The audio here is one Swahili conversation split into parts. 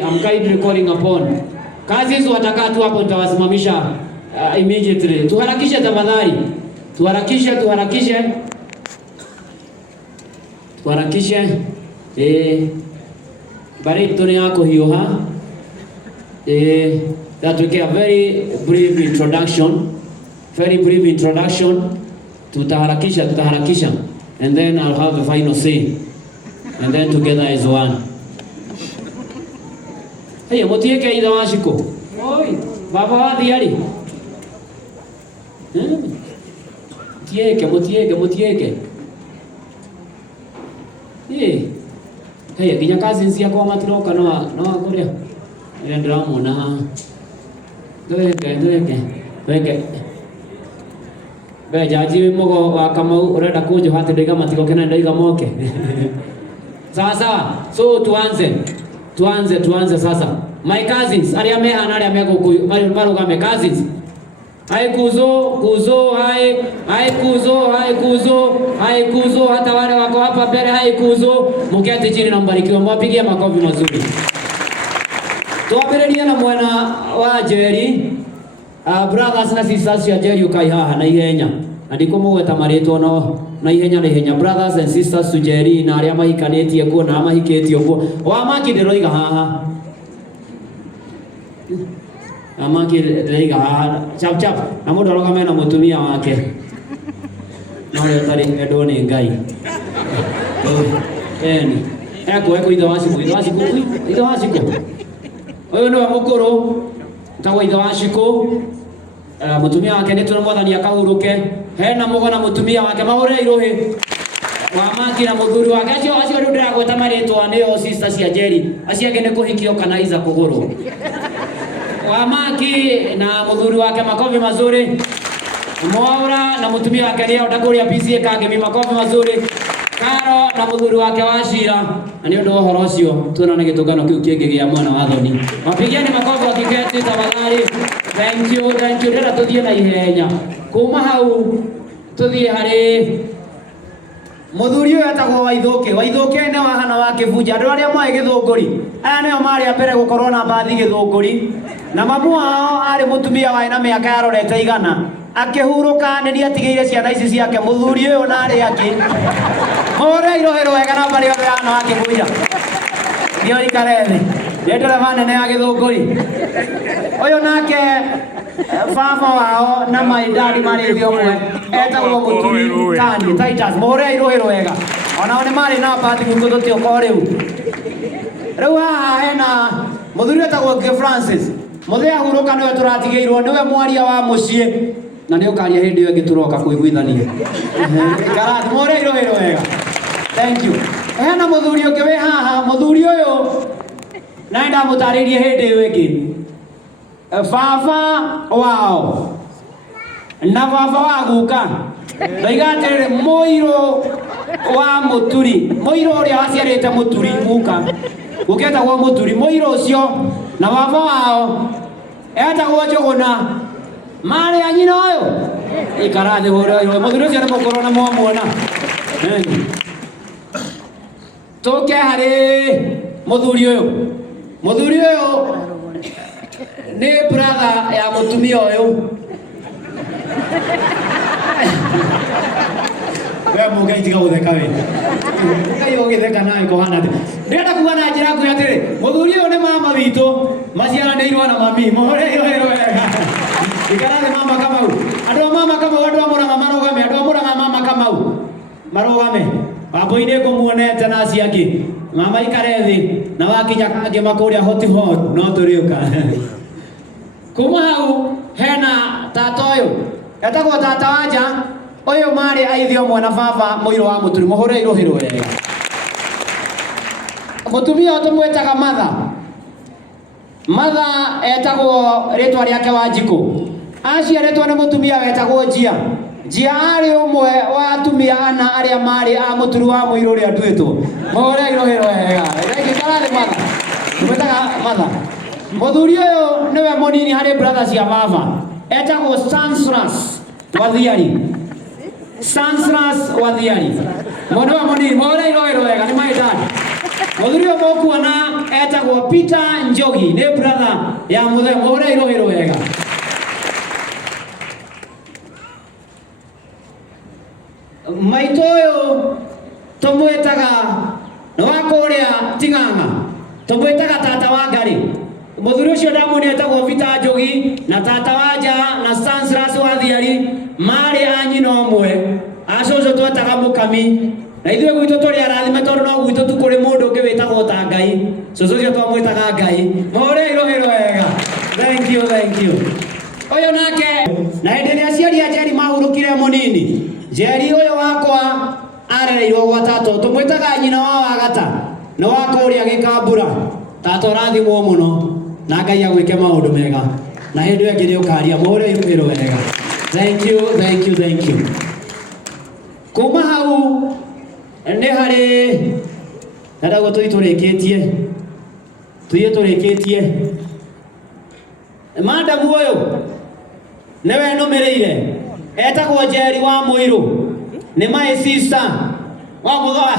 I'm kind recording upon. Kazi hizo watakaa tu hapo, nitawasimamisha immediately. Tuharakishe tafadhali. Tuharakishe. Bari tone yako hiyo ha. That we get a very brief introduction. Tutaharakisha. And then I'll have the final say. And then together as one. Hey, motieke ida washiko. Oi, baba wadi ali. Motieke. Hey, kinya kazi nsia kwa matiroka no korea. Ile ndramu na. Ndweke. Be jaji mogo wa kama urenda kujo hata ndaiga matikoke na ndaiga moke. Sawa. So tuanze sasa. My cousins, ariameha na ariameko kuyu, marugame cousins. Hai kuzo, hai kuzo, hata wale wako hapa mbele hai kuzo, mketi chini na mbarikiwe, mwapigie makofi mazuri. Tuambiririe na mwana wa Jerry, Brothers na sisters cia Njeri ukai haha na ihenya. Ndikumugweta maritwo no na ihenya. Brothers and sisters to Njeri na aria mahikanetie kuo na mahiketio kuo. Wa maki ndiroiga haha. Amaki ndiroiga haha. Chap. Na mundu arogame na mutumia wake. No rio tari endo ni Ngai. Eko ithe wa Ciku. Uyu niwe mukuru tagwo ithe wa Ciku. Mutumia wake ni tuna mwathani akahuruke. Hena mugona mutumia wake mahore irohi. Wa maki na muthuri wake acio ndu ndiragweta maritwa nio sisters cia Njeri. Acio angĩ nĩ kũhikio kana iza kũgũrũ. Wa maki na muthuri wake makofi mazuri. Mwaura na mutumia wake ni ndakuria PCA kangemi makofi mazuri. Karo na muthuri wake Wachira na nĩ ũndũ wa ũhoro ũcio tuonane gĩtũngano kĩu kĩngĩ gĩa mwana wa thoni. Mapigiani makofi wakiketi tafadhali. Thank you. Ndĩrenda tũthiĩ na ihenya. Kuma hau tũthiĩ harĩ muthuri ũyũ etagwo Waithuki. Waithuki nĩ wahana wa Kĩbunja. Andũ arĩa moĩ Gĩthũngũri, aya nĩo marĩ a mbere gũkorwo na mbathi Gĩthũngũri, na mamu wao arĩ mũtumia wa na mĩaka yarorete 100. Akĩhurũka nĩ ndiatigĩire ciana ici ciake. Muthuri ũyũ na arĩ angĩ mahore irohero wega na mbarĩ othe hana wa Kĩbunja. Ndio ikare thĩ nĩ ndereba nene ya Gĩthũngũri. Ũyũ nake baba wao na maidadi marĩ thĩ ũmwe etagwo Mũturi Tani Titus. Mahore irohero wega onao nĩ marĩ na mbathi guko tũtĩoka rĩu. Rĩu haha hena mũthuri etagwo Gay Francis. Mũthĩ ahurũka nĩwe tũratigĩirwo, nĩwe mwaria wa mũciĩ na nĩ ũkaria hĩndĩ ĩyo ĩngĩ tũroka kũiguithania. Karathi mahore irohero wega. Thank you. Hena mũthuri ũngĩ wĩ haha. Mũthuri ũyũ na ndamũtarĩrie hĩndĩ ĩyo ĩngĩ. Baba wao na baba wa guka ndoiga atĩrĩrĩ, Mũirũ wa Mũturi, Mũirũ ũrĩa waciarĩte Mũturi guka gũketagwo Mũturi. Mũirũ ũcio na baba wao etagwo Njũgũna marĩ a nyina ũyũ. Ikarathi hũrĩ mũthuri ũcio nĩ mũkũrũ na mwamuona. Tũke harĩ mũthuri ũyũ. Mũthuri ũyũ nĩ brother ya mutumia ũyũ. We Mũngai tiga gũtheka we. Ngai ũgĩtheka nawe kũhana atĩ. Ndĩrenda kuga na njĩra nguhĩ atĩrĩ, mũthuri ũyũ nĩ mama witũ maciaranĩirwo na mami. Mahore irohero wega. Ikarathi mama Kamau. Andũ a mama Kamau, andũ a Mũrang'a marũgame. Andũ a Mũrang'a mama Kamau marũgame. Wambũi ngũmuonete na acio angĩ. Mama ikare thĩ na wakinya kangĩ makũrĩa hoti hot no tũrĩũka. Kuma hau hena tata ũyũ etagwo tata wanja. Ũyũ marĩ aithĩ ũmwe na baba Mũirũ wa Mũturi. Mahore irohero wega. Mũtumia ũyũ tũmwĩtaga Matha etagwo rĩtwa rĩake Wanjikũ. Aciarĩtwo nĩ mũtumia wetagwo Njia. Njia arĩ ũmwe wa atumia ana arĩa marĩ a Mũturi wa Mũirũ ũrĩa nduĩtwo. Mahore irohero wega. Karathi Matha. Tũmwĩtaga Matha. Mũthuri ũyũ nĩwe mũnini harĩ brothers cia baba. Etagwo Stanslas Wathiari. Stanslas Wathiari. Mũndũ wa mũnini. Mahore irohero wega nĩ maidadi. Mũthuri ũyũ mũkuona etagwo Peter Njogi. Nĩ brother ya mũthee. Mahore irohero wega. Maitũ ũyũ tũmwĩtaga nĩ wa kũrĩa Ting'ang'a. Tũmwĩtaga tata wa Ngarĩ. Mũthuri ũcio ndamuonire etagwo Peter Njogi na tata wanja na Stanslas Wathiari marĩ a nyina ũmwe. Acũcũ twetaga Mũkami. Na ithuĩ gwitũ tũrĩ arathime tondũ no gwitũ tu kũrĩ mũndũ ũngĩ wĩtagwo ta Ngai. Cũcũ ũcio twamwĩtaga Ngai. Mahore irohero wega. Thank you. Ũyũ nake na hĩndĩ ĩrĩa aciari a Njeri mahurũkire mũnini, Njeri ũyũ wakwa arereirwo gwa tata. Tũmwĩtaga nyina wa Wagata nĩ wa kũrĩa Gĩkambura. Tata ũrathimwo mũno na Ngai agwĩke maũndũ mega na hĩndĩ ĩyo ĩngĩ nĩ ũkaria. Mahore irohero wega. Thank you. Kuma hau nĩ harĩ ndagwo tũrĩkĩtie. Madamu ũyũ nĩwe nũmĩrĩire etagwo Njeri wa Mũirũ. Nĩ my sister wa mũthoa.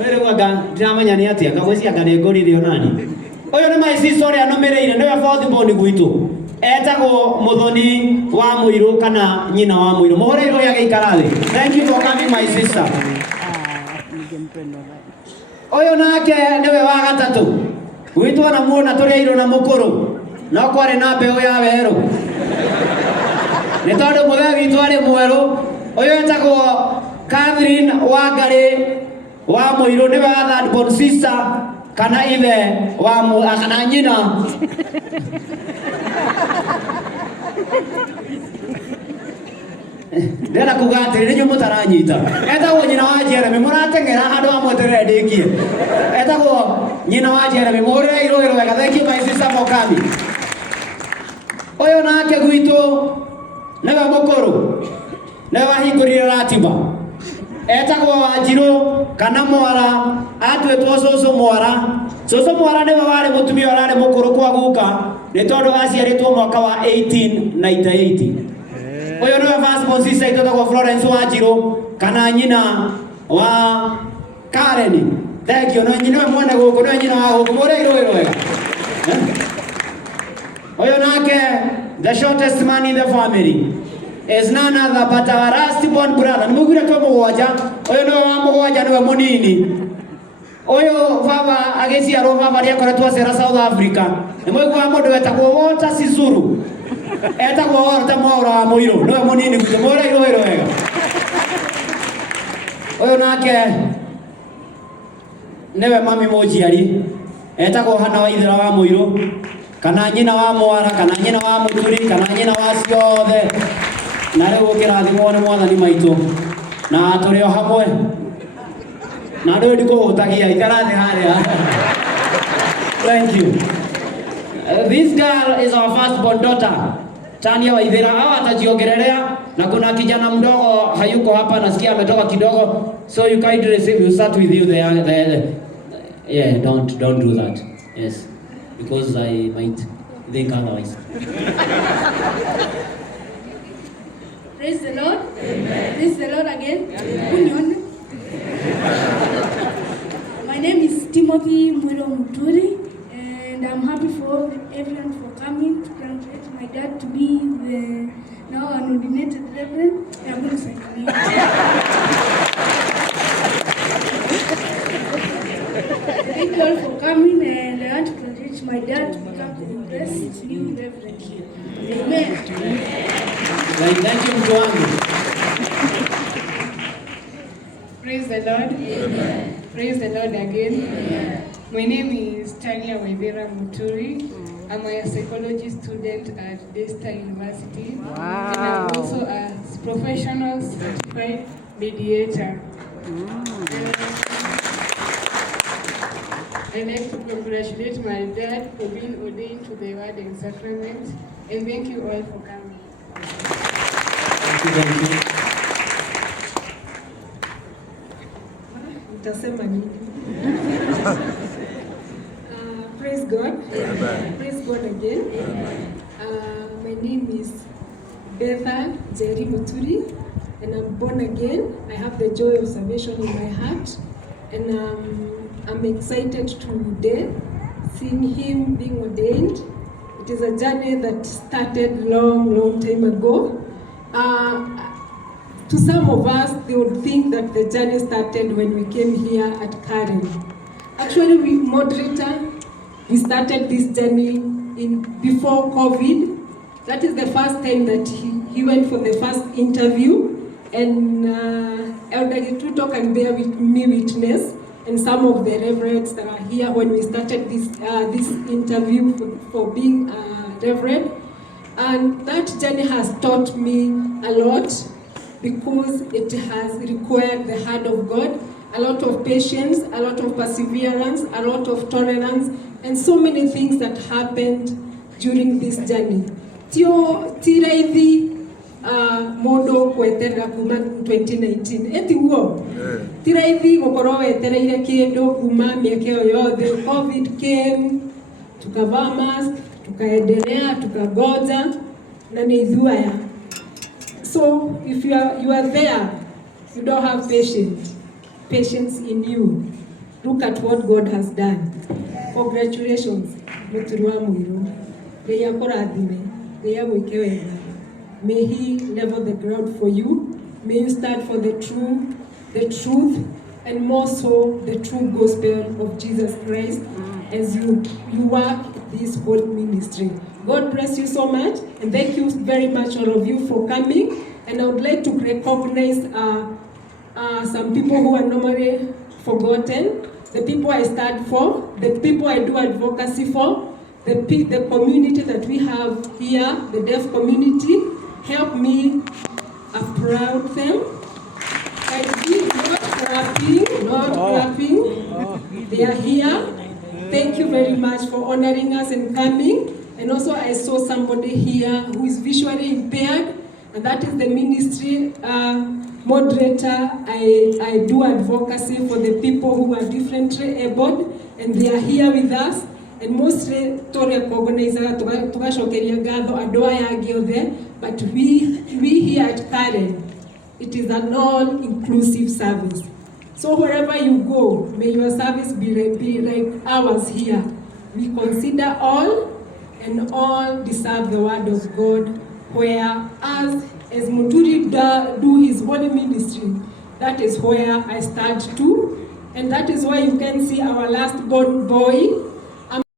Wĩrĩgwa ndiramenya nĩ atĩa kagwĩcia anga nĩ ngũrire onani. Oyo nĩ my sister ũrĩa nũmĩrĩire nĩwe fourth born gwitũ. Etagwo Muthoni wa Mũirũ kana nyina wa Mũirũ. Mũhũrĩrwo ya gĩikara thĩ. Thank you for coming my sister. Oyo nake nĩwe wa gatatũ. Gwitũ na muona tũrĩ airũ na mũkũrũ. No kwarĩ na mbeũ ya werũ. Nĩ tondũ mũthee witũ arĩ mwerũ. Oyo etagwo Catherine Wangari wa Mũirũ nĩwe wa third born sister kana ithe wa kana nyina. Ndĩrenda kuga atĩrĩ nĩ inyuĩ mũtaranyita. Etagwo nyina wa Jeremy, mũrateng'era handũ ha mweterere ndĩkie. Etagwo nyina wa Jeremy, mũhũrĩre irũĩro wega. Thank you my sister for coming. Ũyũ nake gwitũ nĩwe mũkũrũ, nĩwe wahingũrire ratiba. Etagwo Wanjirũ kana Mwara, atuĩtwo cũcũ Mwara. Cũcũ Mwara nĩwe warĩ mũtumia ũrarĩ mũkũrũ kwa guka, nĩ tondũ aciarĩtwo mwaka wa 1898. Oyo nĩwe first born sister etagwo Florence Wanjirũ kana nyina wa Karen. Thank you. No nyina mwene gũkũ, no nyina wa gũkũ. Mũhũrĩre irũĩro wega. Oyo nake the shortest man in the family is none other but our last born brother. Nimugire tu mũgwanja. Oyo nĩwe wa mũgwanja, nĩwe mũnini. Oyo baba agĩciarwo, baba nĩakoretwo acera South Africa. Nĩmũiguaga mũndũ wetagwo Walter Sisulu. Etagwo Walter Mwaũra wa Mũirũ, nĩwe mũnini gwitũ. Mũhũrĩre irũĩro wega. Oyo nake nĩwe mami mũnjiari. Etagwo Hana Waithĩra wa Mũirũ kana nyina wa Mwara kana nyina wa Mũturi kana nyina wa ciothe. Na rĩu ũkĩrathimwo nĩ Mwathani maitũ na tũrĩ o hamwe. Na ndũĩ ndikũhũtagia, ikara thĩ harĩa. Thank you. This girl is our first born daughter, Tania Waithĩra. Hawa atajiongelelea na kuna kijana mdogo hayuko hapa, nasikia ametoka kidogo. So you kindly receive, you start with you yeah, don't do that. Yes. Because I might think otherwise. Praise the Lord. Amen. Praise the Lord again. Amen. My name is Timothy Mwiro Muturi, and I'm happy for everyone for coming to congratulate my dad to be the now anointed reverend. I'm going to say thank you all for coming, and I want to congratulate my dad to become the best new reverend here. Amen. Thank you, Mtuangu. Praise the Lord. Amen. Praise the Lord again. Amen. My name is Tania Waithĩra Muturi. I'm a psychology student at Daystar University. Wow. And I'm also a professional certified mediator. I'd like to congratulate my dad for being ordained to the word and sacrament, and thank you all for coming. Thank you. Praise God. Amen. Praise God again. My name is Betha Jerry Muturi, and I'm born again. I have the joy of salvation in my heart, and I'm excited today seeing him being ordained. It is a journey that started long time ago. To some of us, they would think that the journey started when we came here at Karen. Actually, we started this journey before COVID. That is the first time that he went for the first interview, and Elder Gituto can bear with me witness, and some of the reverends that are here when we started this interview for being a reverend. And that journey has taught me a lot, because it has required the heart of God, a lot of patience, a lot of perseverance, a lot of tolerance, and so many things that happened during this journey. Tiraithi mondo kweterera kuma 2019 eti uo tiraithi gũkorwo wetereire kĩndũ kuma mĩaka ĩyo yothe. COVID came, tukavaa mask, tukaendelea, tukagoja, na nĩ ithuaya. So if you are there, you don't have patience in you. Look at what God has done. Congratulations, Muturi wa Muiru. Ngai akũrathime, Ngai agwĩke wega. May He level the ground for you. May you stand for the truth, and more so the true gospel of Jesus Christ as you work this whole ministry. God bless you so much, and thank you very much all of you for coming. And I would like to recognize some people who are normally forgotten, the people I stand for, the people I do advocacy for, the community that we have here, the deaf community. Help me applaud them. I see not clapping. They are here. Thank you very much for honoring us and coming. And also I saw somebody here who is visually impaired, and that is the ministry moderator. I do advocacy for the people who are differently abled, and they are here with us. And mostly to recognize tugashokeria ngatho andu aya angi othe, but we here at Karen, it is an all-inclusive service. So wherever you go, may your service be like ours here. We consider all, and all deserve the word of God, where as Muturi do his holy ministry, that is where I start too. And that is why you can see our last born boy